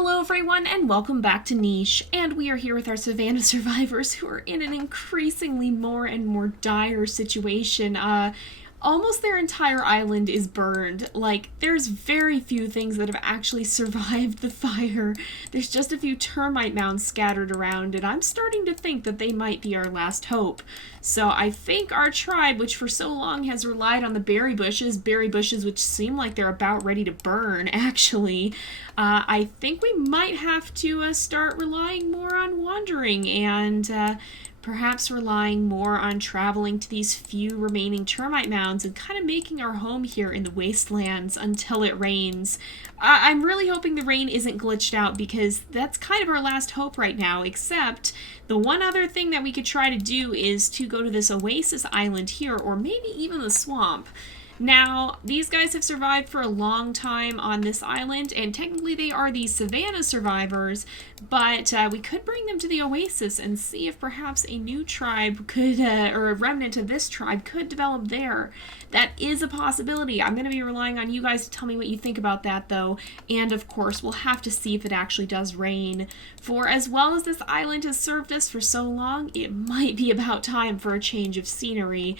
Hello everyone and welcome back to Niche, and we are here with our Savanna survivors who are in an increasingly more and more dire situation. Almost their entire island is burned. Like, there's very few things that have actually survived the fire. There's just a few termite mounds scattered around, and I'm starting to think that they might be our last hope. So I think our tribe, which for so long has relied on the berry bushes which seem like they're about ready to burn, actually, I think we might have to start relying more on wandering and perhaps relying more on traveling to these few remaining termite mounds and kind of making our home here in the wastelands until it rains. I'm really hoping the rain isn't glitched out because that's kind of our last hope right now, except the one other thing that we could try to do is to go to this oasis island here, or maybe even the swamp. Now, these guys have survived for a long time on this island, and technically they are the Savanna survivors, but we could bring them to the oasis and see if perhaps a new tribe could, or a remnant of this tribe could develop there. That is a possibility. I'm going to be relying on you guys to tell me what you think about that, though, and of course, we'll have to see if it actually does rain. For as well as this island has served us for so long, it might be about time for a change of scenery,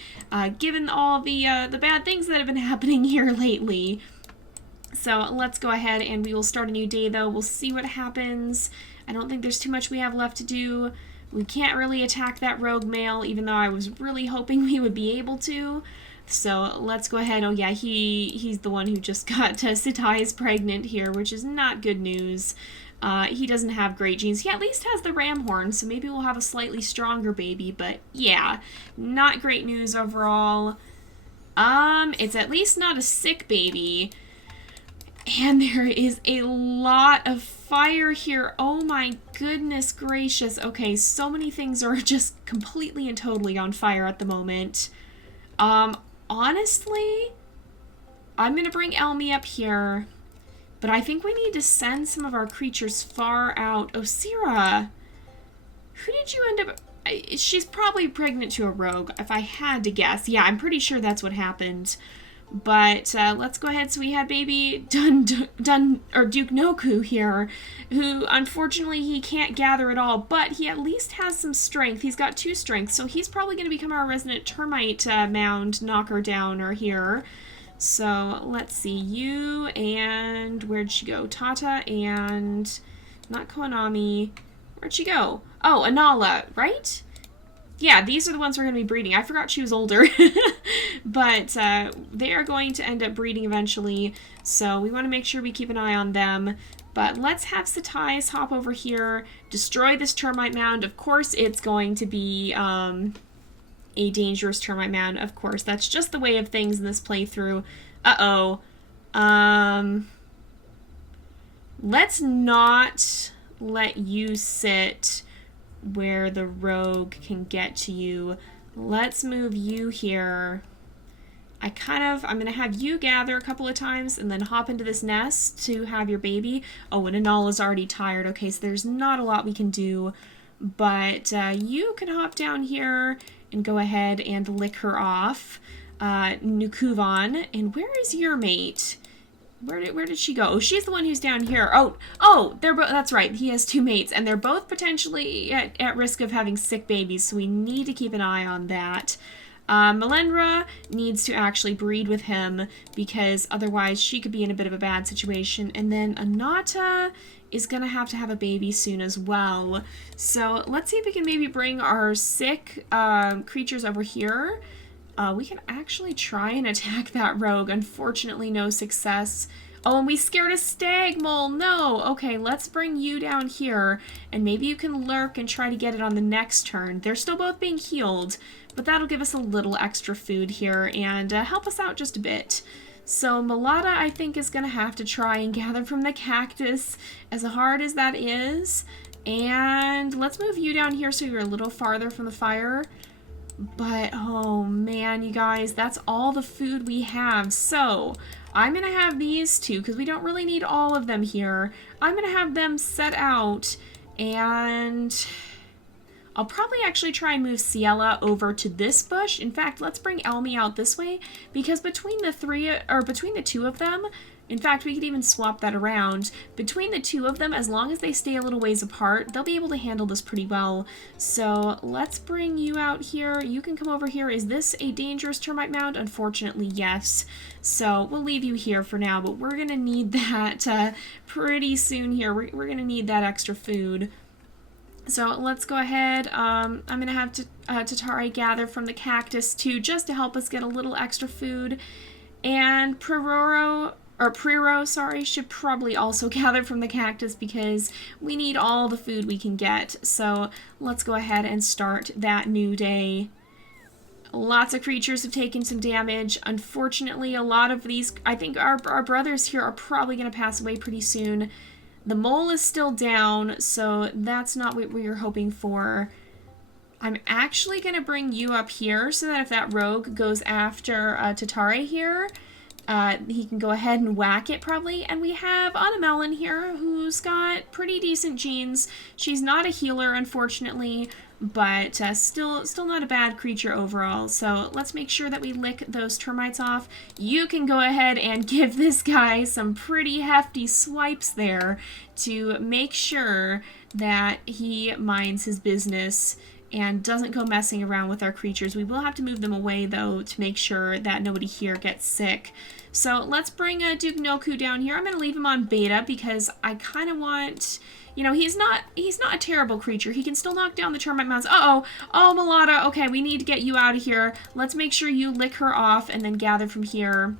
given all the bad things that have been happening here lately. So let's go ahead and we will start a new day, though. We'll see what happens. I don't think there's too much we have left to do. We can't really attack that rogue male, even though I was really hoping we would be able to. So let's go ahead. Oh yeah, he's the one who just got Sitai is pregnant here, which is not good news. He doesn't have great genes. He at least has the ram horn, so maybe we'll have a slightly stronger baby, but yeah, not great news overall. It's at least not a sick baby. And there is a lot of fire here. Oh my goodness gracious. Okay, so many things are just completely and totally on fire at the moment. Honestly, I'm gonna bring Elmi up here, but I think we need to send some of our creatures far out. Oh, Sierra, who did you end up... She's probably pregnant to a rogue, if I had to guess. Yeah, I'm pretty sure that's what happened. But let's go ahead. So we had baby Duke Noku here, who unfortunately he can't gather at all, but he at least has some strength. He's got 2 strengths, so he's probably going to become our resident termite mound knocker downer here. So let's see, you and where'd she go? Tata and not Konami. Where'd she go? Oh, Anala, right? Yeah, these are the ones we're going to be breeding. I forgot she was older. But they are going to end up breeding eventually, so we want to make sure we keep an eye on them. But let's have Satais hop over here, destroy this termite mound. Of course, it's going to be a dangerous termite mound. Of course, that's just the way of things in this playthrough. Uh-oh. Let's not let you sit where the rogue can get to you. Let's move you here. I'm going to have you gather a couple of times and then hop into this nest to have your baby. Oh, and Anala's already tired. Okay, so there's not a lot we can do, but you can hop down here and go ahead and lick her off. Nukuvan, and where is your mate? Where did she go? Oh, she's the one who's down here. Oh, that's right. He has 2 mates, and they're both potentially at risk of having sick babies, so we need to keep an eye on that. Melendra needs to actually breed with him, because otherwise she could be in a bit of a bad situation. And then Anata is going to have a baby soon as well. So let's see if we can maybe bring our sick creatures over here. We can actually try and attack that rogue. Unfortunately, no success. Oh, and we scared a stag mole. No. Okay, let's bring you down here, and maybe you can lurk and try to get it on the next turn. They're still both being healed, but that'll give us a little extra food here and help us out just a bit. So Malata, I think, is going to have to try and gather from the cactus, as hard as that is. And let's move you down here so you're a little farther from the fire. But, oh man, you guys, that's all the food we have. So, I'm going to have these 2, because we don't really need all of them here. I'm going to have them set out, and I'll probably actually try and move Ciela over to this bush. In fact, let's bring Elmi out this way, because between the 2 of them, In fact, we could even swap that around. Between the two of them, as long as they stay a little ways apart, they'll be able to handle this pretty well. So let's bring you out here. You can come over here. Is this a dangerous termite mound? Unfortunately, yes. So we'll leave you here for now, but we're going to need that pretty soon here. We're going to need that extra food. So let's go ahead. I'm going to have Tatare gather from the cactus too, just to help us get a little extra food. And Prero, should probably also gather from the cactus because we need all the food we can get. So let's go ahead and start that new day. Lots of creatures have taken some damage. Unfortunately, a lot of these, I think our brothers here are probably going to pass away pretty soon. The mole is still down, so that's not what we were hoping for. I'm actually going to bring you up here so that if that rogue goes after Tatare here, he can go ahead and whack it probably. And we have Melon here who's got pretty decent genes. She's not a healer, unfortunately, but still not a bad creature overall. So let's make sure that we lick those termites off. You can go ahead and give this guy some pretty hefty swipes there to make sure that he minds his business and doesn't go messing around with our creatures. We will have to move them away, though, to make sure that nobody here gets sick. So let's bring Duke Noku down here. I'm going to leave him on beta because I kind of want... You know, he's not a terrible creature. He can still knock down the termite mounds. Uh-oh. Oh, Melata. Okay, we need to get you out of here. Let's make sure you lick her off and then gather from here.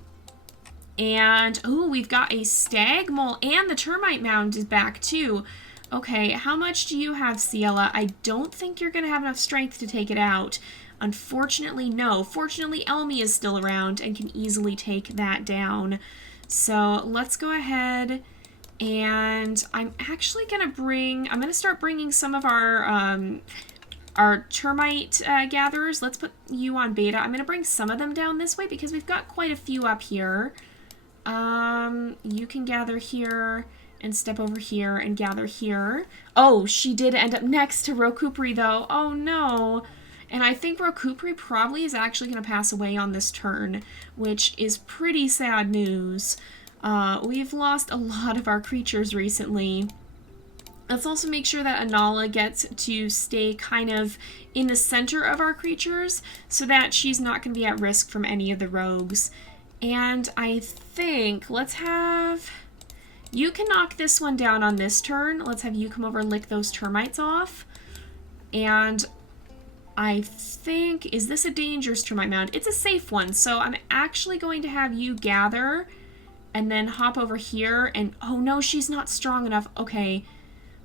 And, oh, we've got a stag mole and the termite mound is back, too. Okay, how much do you have, Ciela? I don't think you're going to have enough strength to take it out. Unfortunately, no. Fortunately, Elmi is still around and can easily take that down. So let's go ahead and I'm actually going to start bringing some of our termite gatherers. Let's put you on beta. I'm going to bring some of them down this way because we've got quite a few up here. You can gather here and step over here and gather here. Oh, she did end up next to Rokupri, though. Oh, no. And I think Rokupri probably is actually going to pass away on this turn, which is pretty sad news. We've lost a lot of our creatures recently. Let's also make sure that Anala gets to stay kind of in the center of our creatures so that she's not going to be at risk from any of the rogues. And I think, let's have... You can knock this one down on this turn. Let's have you come over and lick those termites off. And I think... Is this a dangerous termite mound? It's a safe one. So I'm actually going to have you gather and then hop over here. And, oh no, she's not strong enough. Okay.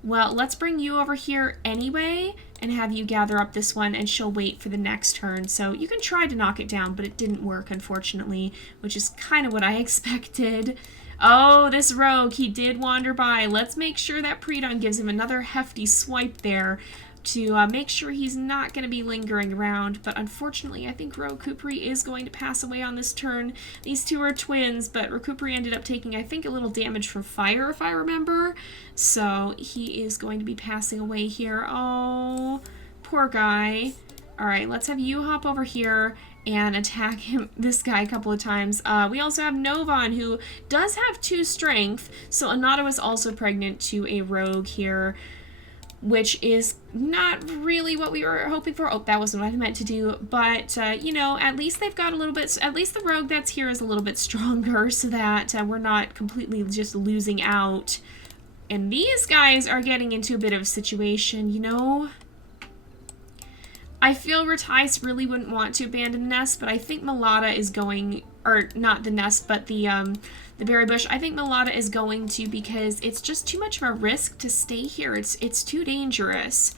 Well, let's bring you over here anyway and have you gather up this one, and she'll wait for the next turn. So you can try to knock it down, but it didn't work, unfortunately, which is kind of what I expected. Oh, this rogue, he did wander by. Let's make sure that Predon gives him another hefty swipe there to make sure he's not going to be lingering around. But unfortunately, I think Rokupri is going to pass away on this turn. These two are twins, but Rokupri ended up taking, I think, a little damage from fire, if I remember. So he is going to be passing away here. Oh, poor guy. All right, let's have you hop over here and attack this guy a couple of times. We also have Novan, who does have 2 strength, so Anata was also pregnant to a rogue here, which is not really what we were hoping for. Oh, that wasn't what I meant to do, but, you know, at least they've got a little bit, at least the rogue that's here is a little bit stronger so that we're not completely just losing out. And these guys are getting into a bit of a situation, you know? I feel Retice really wouldn't want to abandon the nest, but I think Melata is going, or not the nest, but the berry bush. I think Melata is going to because it's just too much of a risk to stay here. It's too dangerous.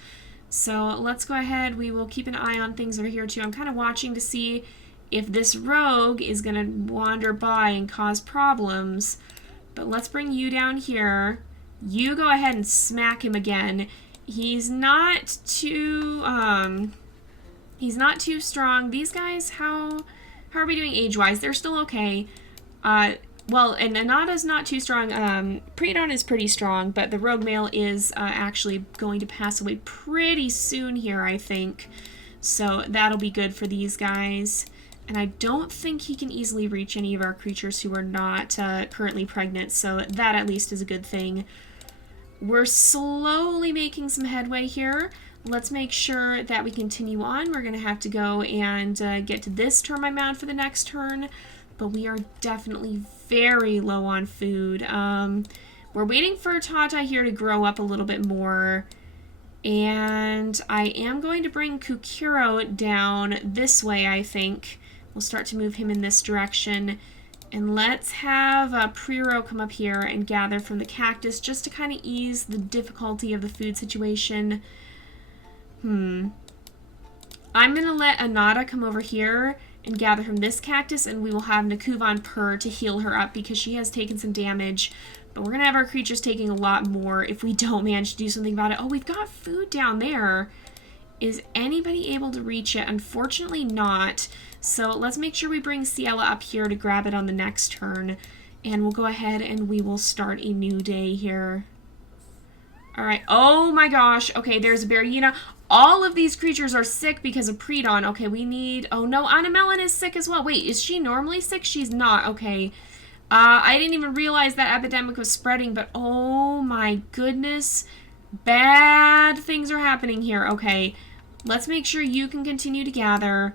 So let's go ahead. We will keep an eye on things over here too. I'm kind of watching to see if this rogue is going to wander by and cause problems. But let's bring you down here. You go ahead and smack him again. He's not too strong. These guys, how are we doing age-wise? They're still okay. Well, and Anata's not too strong. Predon is pretty strong, but the rogue male is actually going to pass away pretty soon here, I think. So that'll be good for these guys. And I don't think he can easily reach any of our creatures who are not currently pregnant, so that at least is a good thing. We're slowly making some headway here. Let's make sure that we continue on. We're going to have to go and get to this termite mound for the next turn, but we are definitely very low on food. We're waiting for Tata here to grow up a little bit more, and I am going to bring Kukuro down this way, I think. We'll start to move him in this direction. And let's have Prero come up here and gather from the cactus just to kind of ease the difficulty of the food situation. I'm going to let Anada come over here and gather from this cactus, and we will have Nakuvan Purr to heal her up because she has taken some damage. But we're going to have our creatures taking a lot more if we don't manage to do something about it. Oh, we've got food down there. Is anybody able to reach it? Unfortunately not. So let's make sure we bring Ciela up here to grab it on the next turn. And we'll go ahead and we will start a new day here. Alright. Oh my gosh. Okay, there's a Berryina. All of these creatures are sick because of Predon. Okay, we need... Oh no, Anamelon is sick as well. Wait, is she normally sick? She's not. Okay. I didn't even realize that epidemic was spreading, but oh my goodness. Bad things are happening here. Okay. Let's make sure you can continue to gather.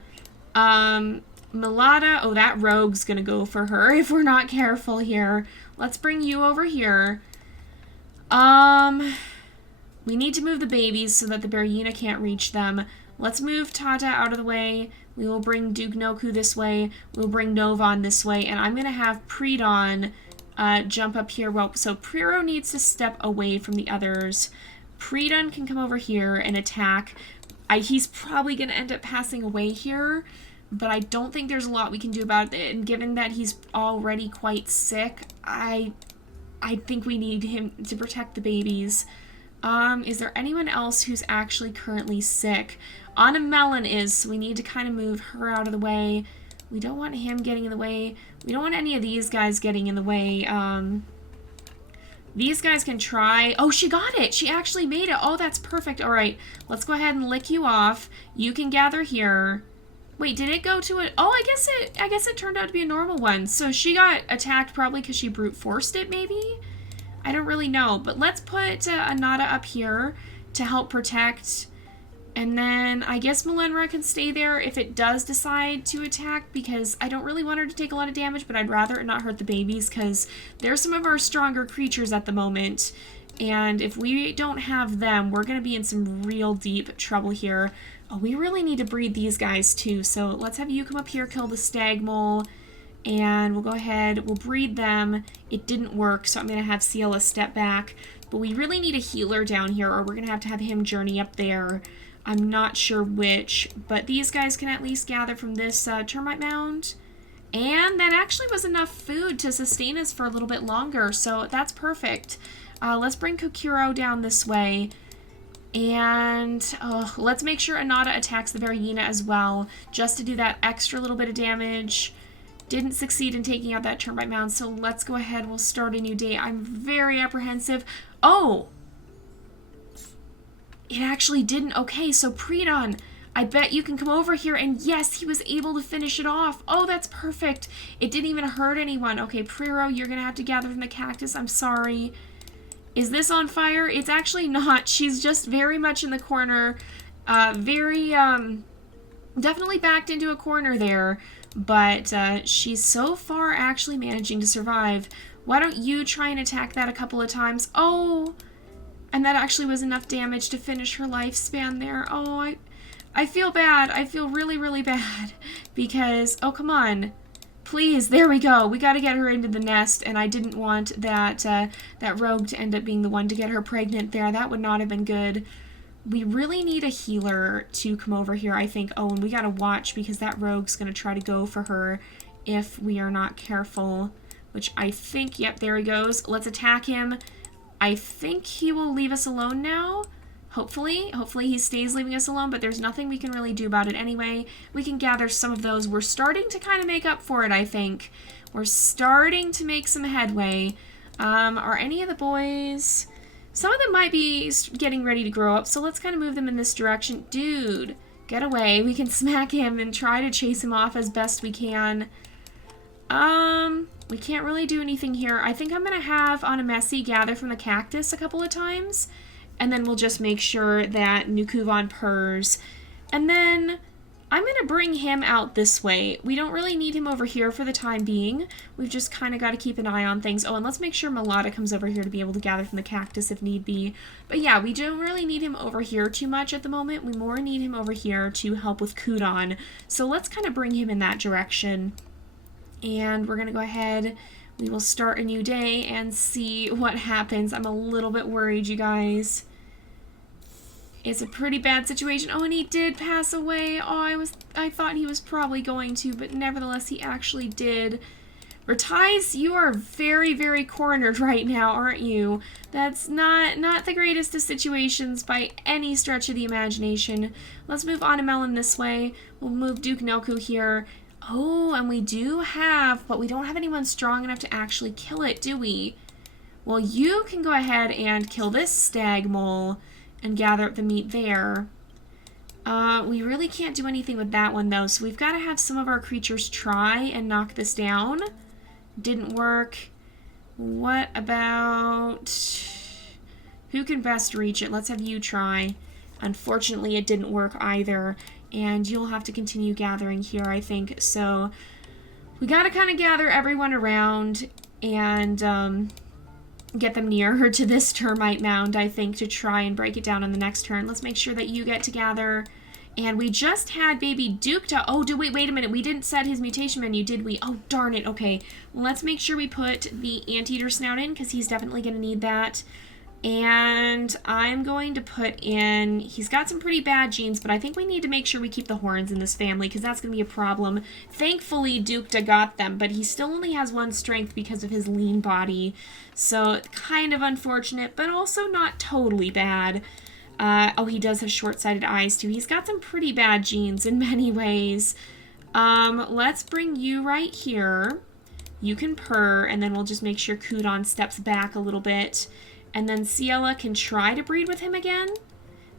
Melada, oh, that rogue's gonna go for her if we're not careful here. Let's bring you over here. We need to move the babies so that the Berryina can't reach them. Let's move Tata out of the way. We will bring Dugnoku this way. We'll bring Novan this way. And I'm gonna have Predon jump up here. Well, so Prero needs to step away from the others. Predon can come over here and attack. He's probably going to end up passing away here, but I don't think there's a lot we can do about it. And given that he's already quite sick, I think we need him to protect the babies. Is there anyone else who's actually currently sick? Anna Melon is, so we need to kind of move her out of the way. We don't want him getting in the way. We don't want any of these guys getting in the way. These guys can try... Oh, she got it! She actually made it! Oh, that's perfect. Alright, let's go ahead and lick you off. You can gather here. Wait, did it go to it? Oh, I guess it turned out to be a normal one. So she got attacked probably because she brute forced it, maybe? I don't really know. But let's put Anada up here to help protect. And then I guess Melenra can stay there if it does decide to attack, because I don't really want her to take a lot of damage, but I'd rather it not hurt the babies because they're some of our stronger creatures at the moment. And if we don't have them, we're going to be in some real deep trouble here. Oh, we really need to breed these guys too. So let's have you come up here, kill the stag mole, and we'll go ahead, we'll breed them. It didn't work, so I'm going to have Ciela step back. But we really need a healer down here, or we're going to have him journey up there. I'm not sure which, but these guys can at least gather from this termite mound. And that actually was enough food to sustain us for a little bit longer, so that's perfect. Let's bring Kokuro down this way. And let's make sure Anada attacks the Berryina as well, just to do that extra little bit of damage. Didn't succeed in taking out that termite mound, so let's go ahead. We'll start a new day. I'm very apprehensive. Oh! It actually didn't. Okay, so Predon, I bet you can come over here, and yes, he was able to finish it off. Oh, that's perfect. It didn't even hurt anyone. Okay, Prero, you're going to have to gather from the cactus. I'm sorry. Is this on fire? It's actually not. She's just very much in the corner. Definitely backed into a corner there. But she's so far actually managing to survive. Why don't you try and attack that a couple of times? Oh! And that actually was enough damage to finish her lifespan there. Oh, I feel bad. I feel really, really bad. Because, oh, come on. Please, there we go. We got to get her into the nest, and I didn't want that, that rogue to end up being the one to get her pregnant there. That would not have been good. We really need a healer to come over here, I think. Oh, and we got to watch because that rogue's going to try to go for her if we are not careful. Which I think, yep, there he goes. Let's attack him. I think he will leave us alone now. Hopefully he stays leaving us alone, but there's nothing we can really do about it anyway. We can gather some of those. We're starting to kind of make up for it, I think. We're starting to make some headway. Are any of the boys... Some of them might be getting ready to grow up, so let's kind of move them in this direction. Dude, Get away. We can smack him and try to chase him off as best we can. We can't really do anything here. I think I'm going to have Anamessi gather from the cactus a couple of times. And then we'll just make sure that Nukuvan purrs. And then I'm going to bring him out this way. We don't really need him over here for the time being. We've just kind of got to keep an eye on things. Oh, and let's make sure Melada comes over here to be able to gather from the cactus if need be. But yeah, we don't really need him over here too much at the moment. We more need him over here to help with Kudon. So let's kind of bring him in that direction. And we're going to go ahead. We will start a new day and see what happens. I'm a little bit worried, you guys. It's a pretty bad situation. Oh, and he did pass away. Oh, I thought he was probably going to, but nevertheless, he actually did. Retice, you are very, very cornered right now, aren't you? That's not the greatest of situations by any stretch of the imagination. Let's move on to Melon this way. We'll move Duke Nelku here. Oh, and we do have, but we don't have anyone strong enough to actually kill it, do we? Well, you can go ahead and kill this stag mole and gather up the meat there. We really can't do anything with that one, though, so we've got to have some of our creatures try and knock this down. Didn't work. What about... Who can best reach it? Let's have you try. Unfortunately, it didn't work either, and you'll have to continue gathering here, I think. So we got to kind of gather everyone around and... get them nearer to this termite mound, I think, to try and break it down on the next turn. Let's make sure that you get to gather. And we just had baby Duke to... Oh, wait a minute. We didn't set his mutation menu, did we? Oh, darn it. Okay. Well, let's make sure we put the anteater snout in, because he's definitely going to need that. And I'm going to put in... He's got some pretty bad genes, but I think we need to make sure we keep the horns in this family, because that's going to be a problem. Thankfully, Dukta got them, but he still only has 1 strength because of his lean body. So, kind of unfortunate, but also not totally bad. Oh, he does have short-sighted eyes, too. He's got some pretty bad genes in many ways. Let's bring you right here. You can purr, and then we'll just make sure Kudon steps back a little bit. And then Ciela can try to breed with him again,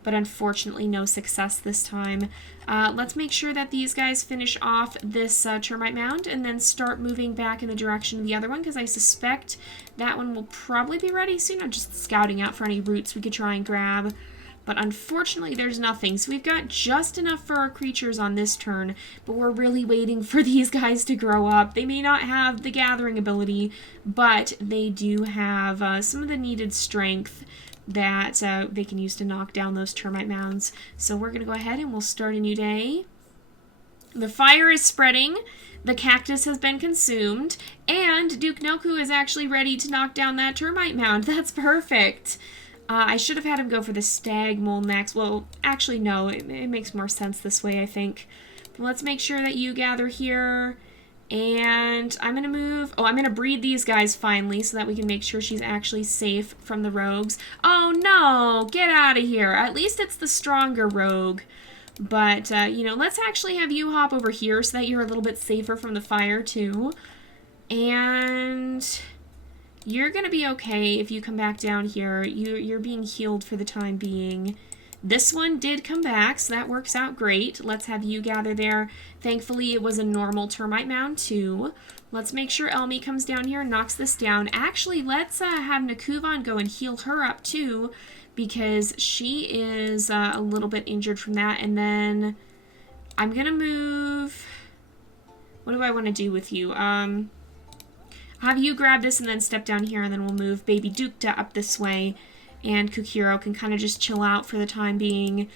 but unfortunately no success this time. Let's make sure that these guys finish off this termite mound and then start moving back in the direction of the other one, because I suspect that one will probably be ready soon. I'm just scouting out for any roots we could try and grab. But unfortunately, there's nothing. So we've got just enough for our creatures on this turn, but we're really waiting for these guys to grow up. They may not have the gathering ability, but they do have some of the needed strength that they can use to knock down those termite mounds. So we're going to go ahead and we'll start a new day. The fire is spreading. The cactus has been consumed, and Duke Nelku is actually ready to knock down that termite mound. That's perfect. I should have had him go for the stag mole next. Well, actually, no. It makes more sense this way, I think. But let's make sure that you gather here. And I'm going to move... Oh, I'm going to breed these guys finally so that we can make sure she's actually safe from the rogues. Oh, no! Get out of here. At least it's the stronger rogue. But, you know, let's actually have you hop over here so that you're a little bit safer from the fire, too. And... You're going to be okay if you come back down here. You're being healed for the time being. This one did come back, so that works out great. Let's have you gather there. Thankfully, it was a normal termite mound, too. Let's make sure Elmi comes down here and knocks this down. Actually, let's have Nakuvan go and heal her up, too, because she is a little bit injured from that. And then I'm going to move... What do I want to do with you? Have you grab this and then step down here, and then we'll move Baby Dukta up this way, and Kukiro can kind of just chill out for the time being.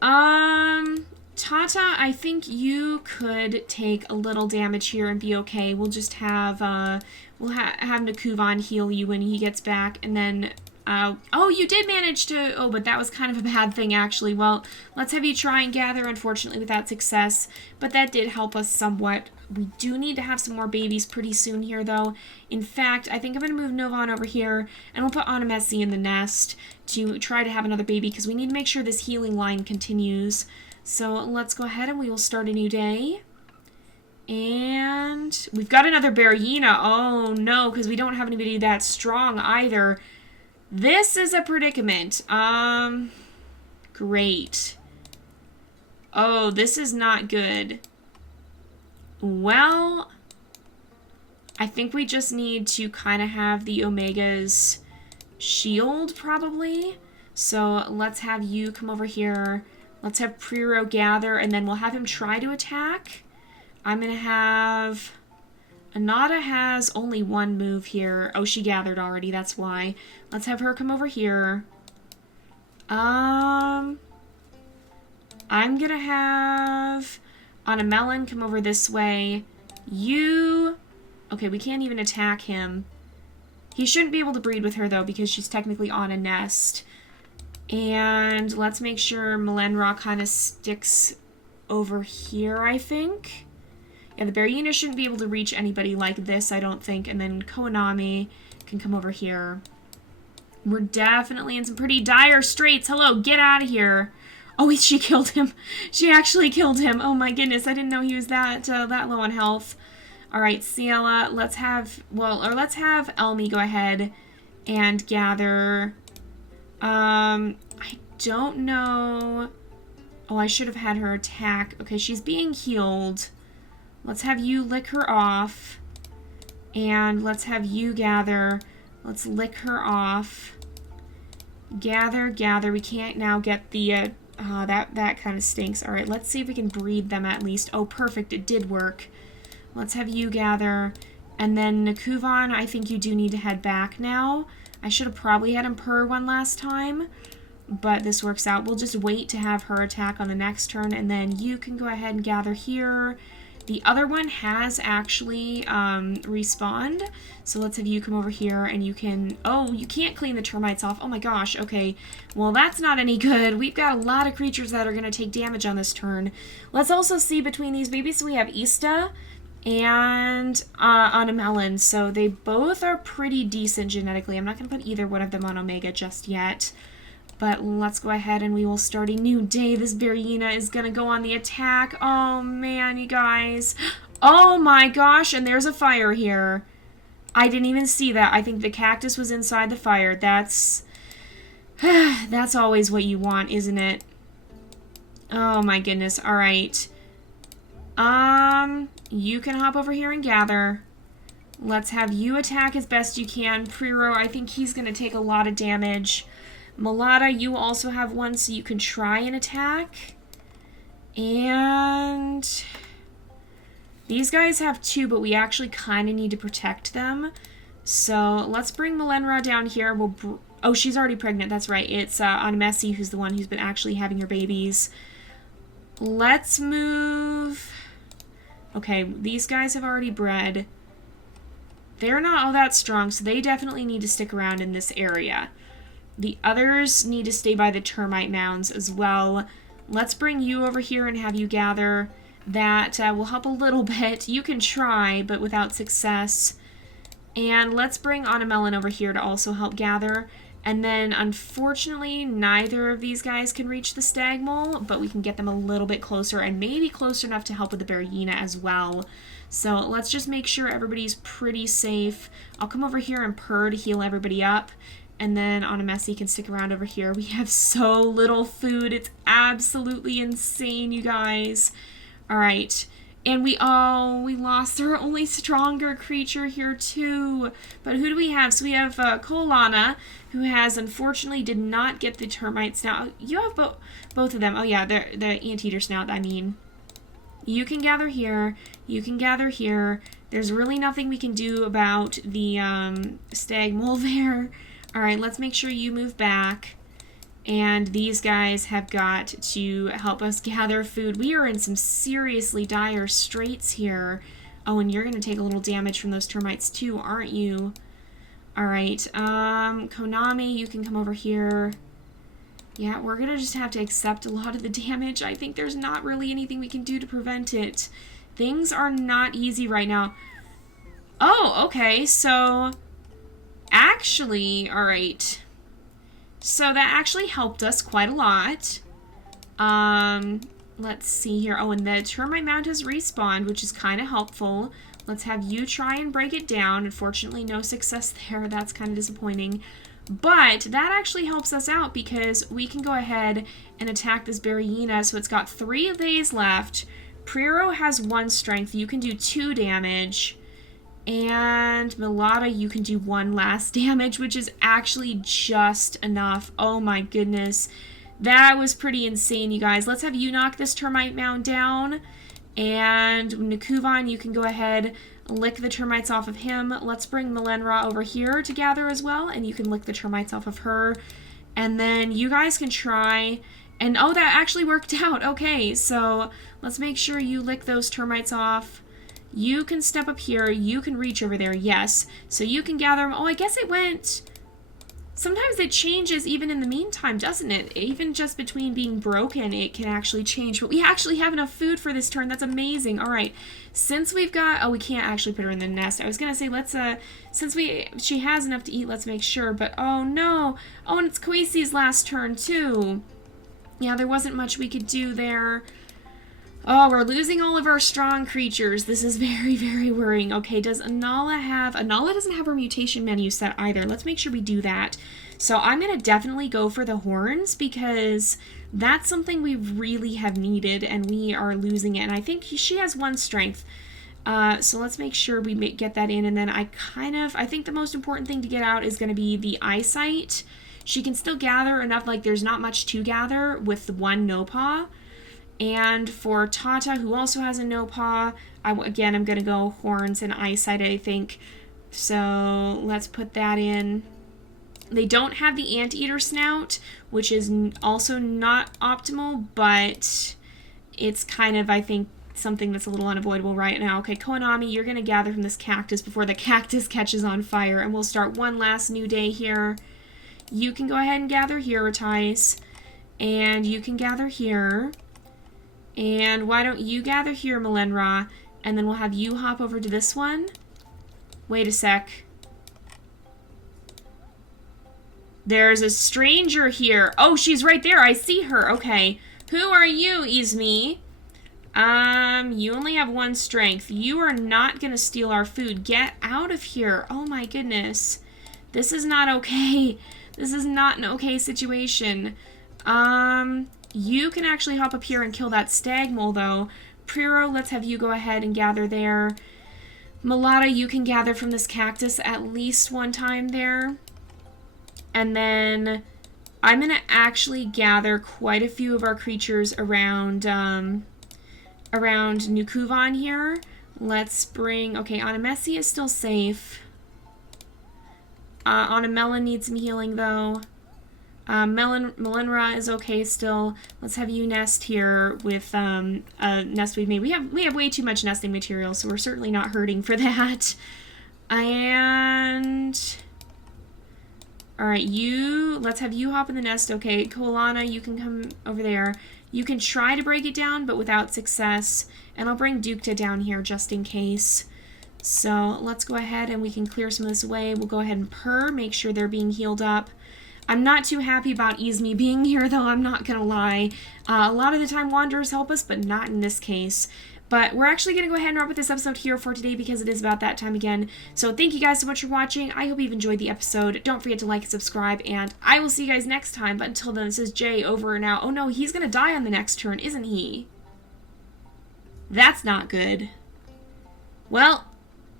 Tata, I think you could take a little damage here and be okay. We'll just have, have Nakuvan heal you when he gets back, and then, oh, you did manage to, oh, but that was kind of a bad thing, actually. Well, let's have you try and gather, unfortunately, without success, but that did help us somewhat. We do need to have some more babies pretty soon here, though. In fact, I think I'm going to move Novan over here, and we'll put Anamessi in the nest to try to have another baby, because we need to make sure this healing line continues. So let's go ahead and we will start a new day. And we've got another Berryina. Oh, no, because we don't have anybody that strong either. This is a predicament. Great. Oh, this is not good. Well, I think we just need to kind of have the Omega's shield, probably. So let's have you come over here. Let's have Prero gather, and then we'll have him try to attack. I'm going to have... Anada has only one move here. Oh, she gathered already, that's why. Let's have her come over here. I'm going to have Melon come over this way. You... Okay, we can't even attack him. He shouldn't be able to breed with her, though, because she's technically on a nest. And let's make sure Melenra kind of sticks over here, I think. Yeah, the Berryina shouldn't be able to reach anybody like this, I don't think. And then Koanami can come over here. We're definitely in some pretty dire straits. Hello, get out of here. Oh, she killed him. She actually killed him. Oh my goodness, I didn't know he was that low on health. All right, Ciela, let's have Elmi go ahead and gather. I don't know. Oh, I should have had her attack. Okay, she's being healed. Let's have you lick her off. And let's have you gather. Let's lick her off. Gather, gather. We can't now get the, that kind of stinks. All right, let's see if we can breed them at least. Oh, perfect, it did work. Let's have you gather. And then Nakuvan, I think you do need to head back now. I should have probably had him purr one last time, but this works out. We'll just wait to have her attack on the next turn, and then you can go ahead and gather here. The other one has actually respawned, so let's have you come over here, and you can... Oh, you can't clean the termites off. Oh my gosh, okay. Well, that's not any good. We've got a lot of creatures that are going to take damage on this turn. Let's also see between these babies. So we have Ista and Anamelon, so they both are pretty decent genetically. I'm not going to put either one of them on Omega just yet. But let's go ahead and we will start a new day. This Berryina is going to go on the attack. Oh, man, you guys. Oh, my gosh. And there's a fire here. I didn't even see that. I think the cactus was inside the fire. That's always what you want, isn't it? Oh, my goodness. All right. You can hop over here and gather. Let's have you attack as best you can. Prero, I think he's going to take a lot of damage. Malata, you also have one, so you can try and attack. And these guys have two, but we actually kind of need to protect them. So let's bring Melenra down here. Oh, she's already pregnant. That's right. It's Messi who's the one who's been actually having her babies. Let's move... Okay, these guys have already bred. They're not all that strong, so they definitely need to stick around in this area. The others need to stay by the termite mounds as well. Let's bring you over here and have you gather. That will help a little bit. You can try, but without success. And let's bring Anamelon over here to also help gather. And then, unfortunately, neither of these guys can reach the stagmole, but we can get them a little bit closer, and maybe close enough to help with the Berryina as well. So let's just make sure everybody's pretty safe. I'll come over here and purr to heal everybody up. And then Anamessi can stick around over here. We have so little food. It's absolutely insane, you guys. All right. And we lost our only stronger creature here, too. But who do we have? So we have Kolana, who has, unfortunately, did not get the termite snout. You have both of them. Oh, yeah, the anteater snout, I mean. You can gather here. You can gather here. There's really nothing we can do about the stagmole there. All right, let's make sure you move back. And these guys have got to help us gather food. We are in some seriously dire straits here. Oh, and you're going to take a little damage from those termites too, aren't you? All right, Konami, you can come over here. Yeah, we're going to just have to accept a lot of the damage. I think there's not really anything we can do to prevent it. Things are not easy right now. Oh, okay, so... Actually, all right. So that actually helped us quite a lot. Let's see here. Oh, and the termite mound has respawned, which is kind of helpful. Let's have you try and break it down. Unfortunately, no success there. That's kind of disappointing. But that actually helps us out because we can go ahead and attack this Berryina. So it's got 3 days left. Prero has 1 strength. You can do 2 damage. And Melada, you can do 1 last damage, which is actually just enough. Oh my goodness. That was pretty insane, you guys. Let's have you knock this termite mound down. And Nakuvan, you can go ahead, lick the termites off of him. Let's bring Melenra over here to gather as well, and you can lick the termites off of her. And then you guys can try, and oh, that actually worked out. Okay, so let's make sure you lick those termites off. You can step up here. You can reach over there. Yes. So you can gather them. Oh, I guess it went... Sometimes it changes even in the meantime, doesn't it? Even just between being broken, it can actually change. But we actually have enough food for this turn. That's amazing. All right. Since we've got... Oh, we can't actually put her in the nest. I was going to say, let's... Since she has enough to eat, let's make sure. But, oh, no. Oh, and it's Koisi's last turn, too. Yeah, there wasn't much we could do there. Oh, we're losing all of our strong creatures. This is very, very worrying. Okay, does Anala have... Anala doesn't have her mutation menu set either. Let's make sure we do that. So I'm going to definitely go for the horns because that's something we really have needed and we are losing it. And I think she has 1 strength. So let's make sure we get that in. And then I think the most important thing to get out is going to be the eyesight. She can still gather enough, like there's not much to gather with the 1 no-paw. And for Tata, who also has a no-paw, again, I'm going to go horns and eyesight, I think. So let's put that in. They don't have the anteater snout, which is also not optimal, but it's kind of, I think, something that's a little unavoidable right now. Okay, Koinami, you're going to gather from this cactus before the cactus catches on fire, and we'll start one last new day here. You can go ahead and gather here, Ratice, and you can gather here. And why don't you gather here, Melenra, and then we'll have you hop over to this one. Wait a sec. There's a stranger here. Oh, she's right there. I see her. Okay. Who are you, Izmi? You only have 1 strength. You are not going to steal our food. Get out of here. Oh my goodness. This is not okay. This is not an okay situation. You can actually hop up here and kill that stag mole, though. Prero, let's have you go ahead and gather there. Melada, you can gather from this cactus at least 1 time there. And then I'm going to actually gather quite a few of our creatures around Nukuvan here. Let's bring... Okay, Anamessi is still safe. Anamela needs some healing, though. Melenra is okay still. Let's have you nest here with a nest we've made. We have way too much nesting material, so we're certainly not hurting for that. And... Alright, let's have you hop in the nest. Okay, Kolana, you can come over there. You can try to break it down, but without success. And I'll bring Dukta down here just in case. So let's go ahead and we can clear some of this away. We'll go ahead and purr, make sure they're being healed up. I'm not too happy about Izmi being here, though, I'm not going to lie. A lot of the time, Wanderers help us, but not in this case. But we're actually going to go ahead and wrap up this episode here for today because it is about that time again. So thank you guys so much for watching. I hope you've enjoyed the episode. Don't forget to like and subscribe, and I will see you guys next time. But until then, this is Jay over and out. Oh no, he's going to die on the next turn, isn't he? That's not good. Well,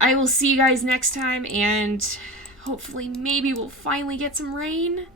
I will see you guys next time, and hopefully maybe we'll finally get some rain.